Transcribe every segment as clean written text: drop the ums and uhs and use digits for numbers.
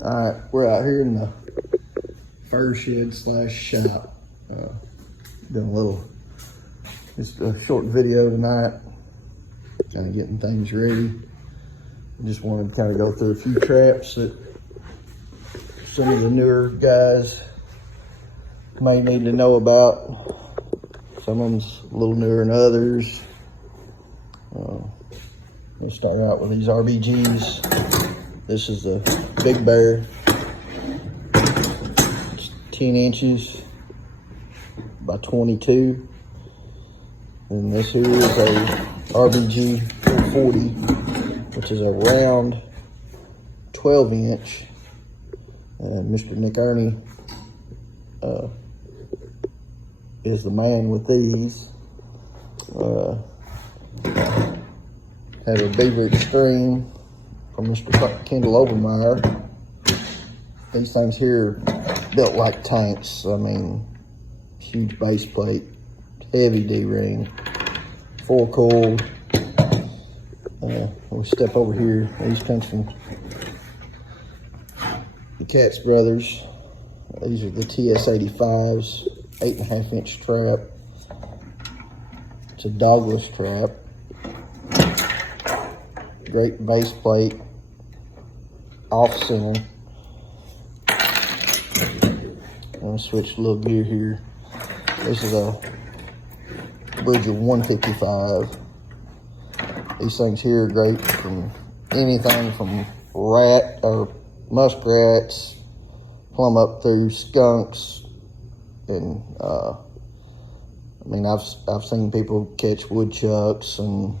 All right, we're out here in the fur shed slash shop. Doing just a short video tonight, kind of getting things ready. Just wanted to kind of go through a few traps that some of the newer guys may need to know about. Some of them's a little newer than others. We'll start out with these RBGs. This is the Big Bear. It's 10 inches by 22. And this here is a RBG 440, which is a round 12 inch. Mr. Nick Ernie is the man with these. Have a Beaver Extreme from Mr. Kendall Obermeyer. These things here are built like tanks. I mean, huge base plate, heavy D-ring, 4-coiled. We'll step over here. These comes from the Katz Brothers. These are the TS85s, 8.5 inch trap. It's a dogless trap. Great base plate, off center. I'm gonna switch a little gear here. This is a Bridger 155. These things here are great from anything from rat or muskrats, plumb up through skunks, and I mean I've seen people catch woodchucks and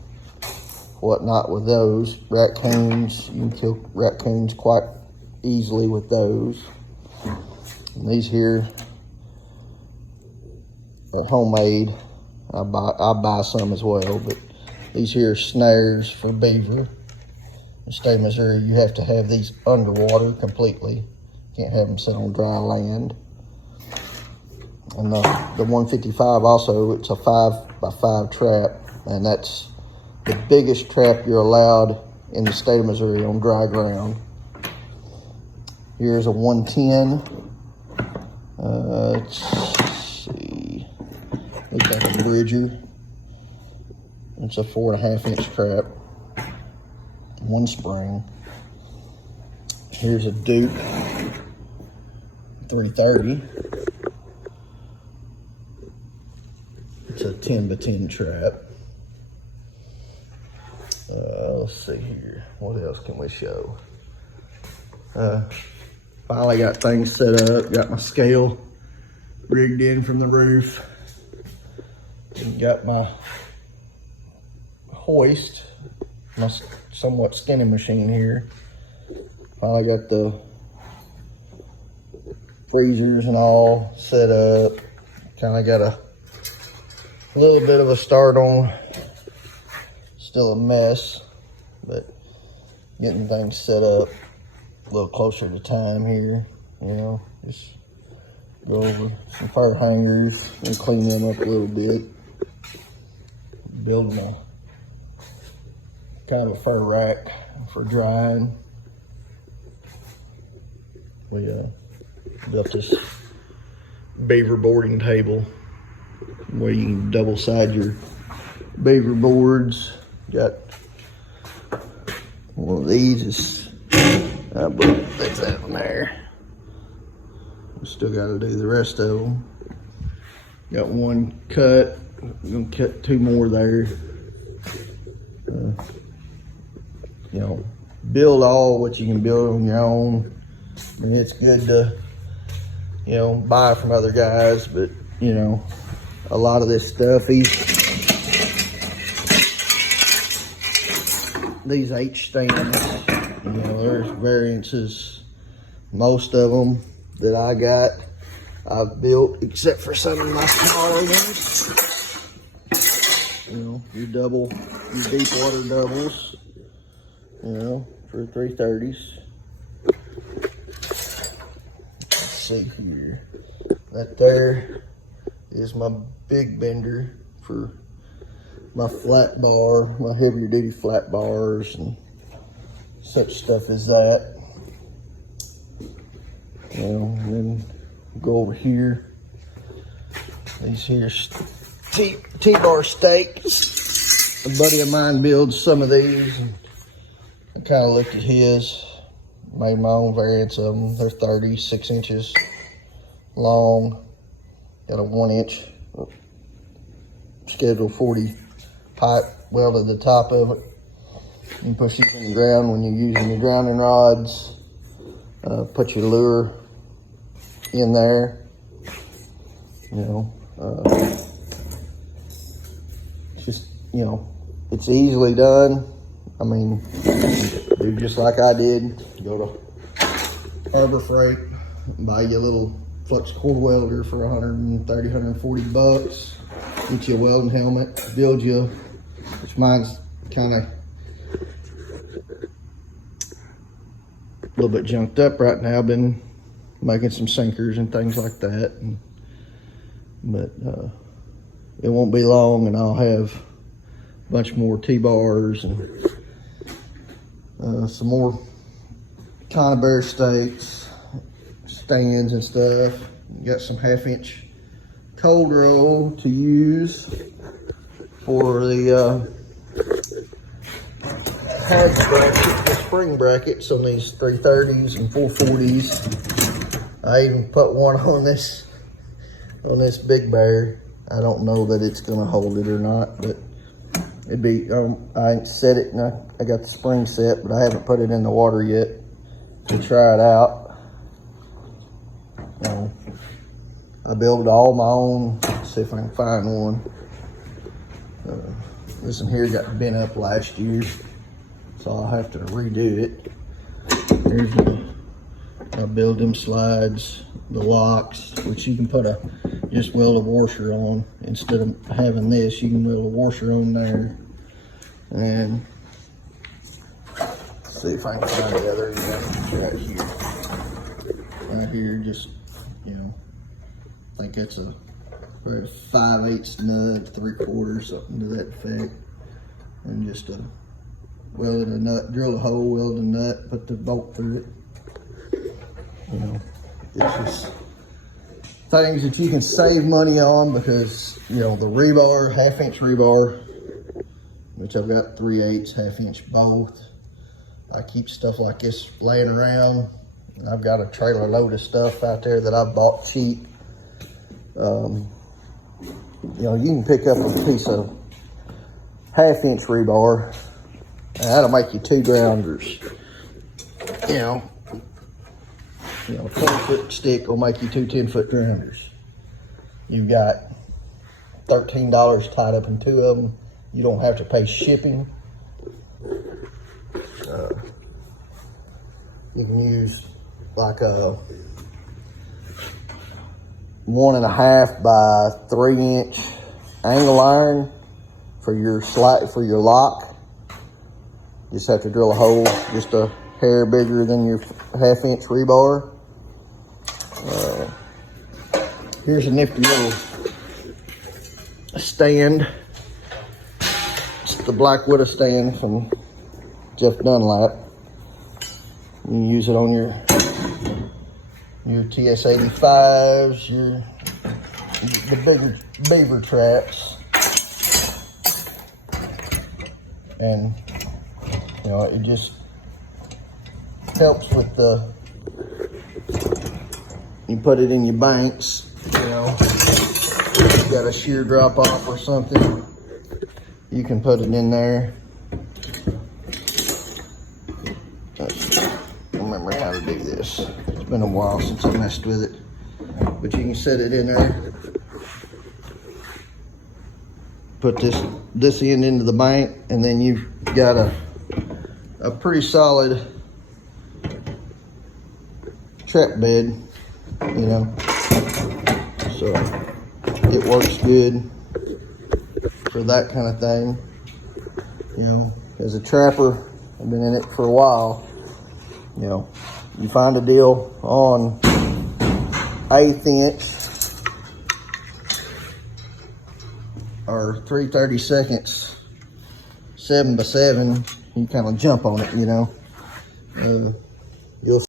whatnot with those. Raccoons, you can kill raccoons quite easily with those. And these here are homemade. I buy some as well, but these here are snares for beaver. In the state of Missouri, you have to have these underwater completely. Can't have them sit on dry land. And the 155 also, it's a 5x5 trap, and that's the biggest trap you're allowed in the state of Missouri on dry ground. Here's a 110. Let's see. Looks like a Bridger. It's a 4.5 inch trap. One spring. Here's a Duke 330. It's a 10 by 10 trap. Let's see here. What else can we show? Finally got things set up. Got my scale rigged in from the roof. And got my hoist, my somewhat skinning machine here. I got the freezers and all set up. Kind of got a little bit of a start on. Still a mess, but getting things set up a little closer to time here. You know, just go over some fur hangers and clean them up a little bit. Building a kind of a fur rack for drying. We built this beaver boarding table where you can double side your beaver boards. Got one of these. I believe that's that one there. We still got to do the rest of them. Got one cut. I'm gonna cut 2 more there. You know, build all what you can build on your own. I mean, it's good to, you know, buy from other guys, but you know, a lot of this stuff, these H stands, you know, there's variances. Most of them that I got, I've built, except for some of my smaller ones. You know, your deep water doubles, you know, for 330s. Let's see here. That there is my big bender for my flat bar, my heavier duty flat bars and such stuff as that. You know, and then go over here. These here T-bar steaks. A buddy of mine builds some of these. And I kind of looked at his, made my own variants of them. They're 36 inches long. Got a 1-inch Schedule 40 pipe welded to the top of it. You push these in the ground when you're using your grounding rods. Put your lure in there. You know, it's just, you know, it's easily done. I mean, do just like I did. Go to Harbor Freight, buy you a little flux core welder for 130, 140 bucks. Get you a welding helmet, build you, which mine's kind of a little bit junked up right now. Been making some sinkers and things like that. But it won't be long and I'll have a bunch more T-bars and some more Conibear steaks, stands and stuff. Got some 1/2-inch cold roll to use for the head bracket, the spring brackets on these 330s and 440s. I even put one on this Big Bear. I don't know that it's gonna hold it or not, but it'd be, I ain't set it and I got the spring set, but I haven't put it in the water yet to try it out. I built all my own. Let's see if I can find one. This one here got bent up last year, so I'll have to redo it. Here's I build them slides, the locks, which you can put just weld a washer on. Instead of having this, you can weld a washer on there. And let's see if I can find the other end right here. Right here, just, you know, I think that's probably a 5/8 nut, 3/4, something to that effect. And just weld a nut, drill a hole, weld a nut, put the bolt through it. You know, it's just things that you can save money on because, you know, the rebar, 1/2-inch rebar, which I've got 3/8, 1/2-inch both. I keep stuff like this laying around. I've got a trailer load of stuff out there that I bought cheap. You know, you can pick up a piece of 1/2-inch rebar and that'll make you 2 grounders. You know, a 20-foot stick will make you 2 10-foot grounders. You've got $13 tied up in 2 of them. You don't have to pay shipping. You can use like a 1.5 by 3-inch angle iron for your lock. Just have to drill a hole just a hair bigger than your 1/2-inch rebar. Here's a nifty little stand. It's the Black Widow stand from Jeff Dunlap. You can use it on your TS-85s, the bigger beaver traps. And, you know, it just helps with you put it in your banks, you know, if you got a shear drop off or something, you can put it in there. I don't remember how to do this. It's been a while since I messed with it, but you can set it in there. Put this end into the bank, and then you've got a pretty solid trap bed, you know. So it works good for that kind of thing. You know, as a trapper, I've been in it for a while. You know, you find a deal on 1/8 inch or 3/32, 7x7, you kind of jump on it, you know. You'll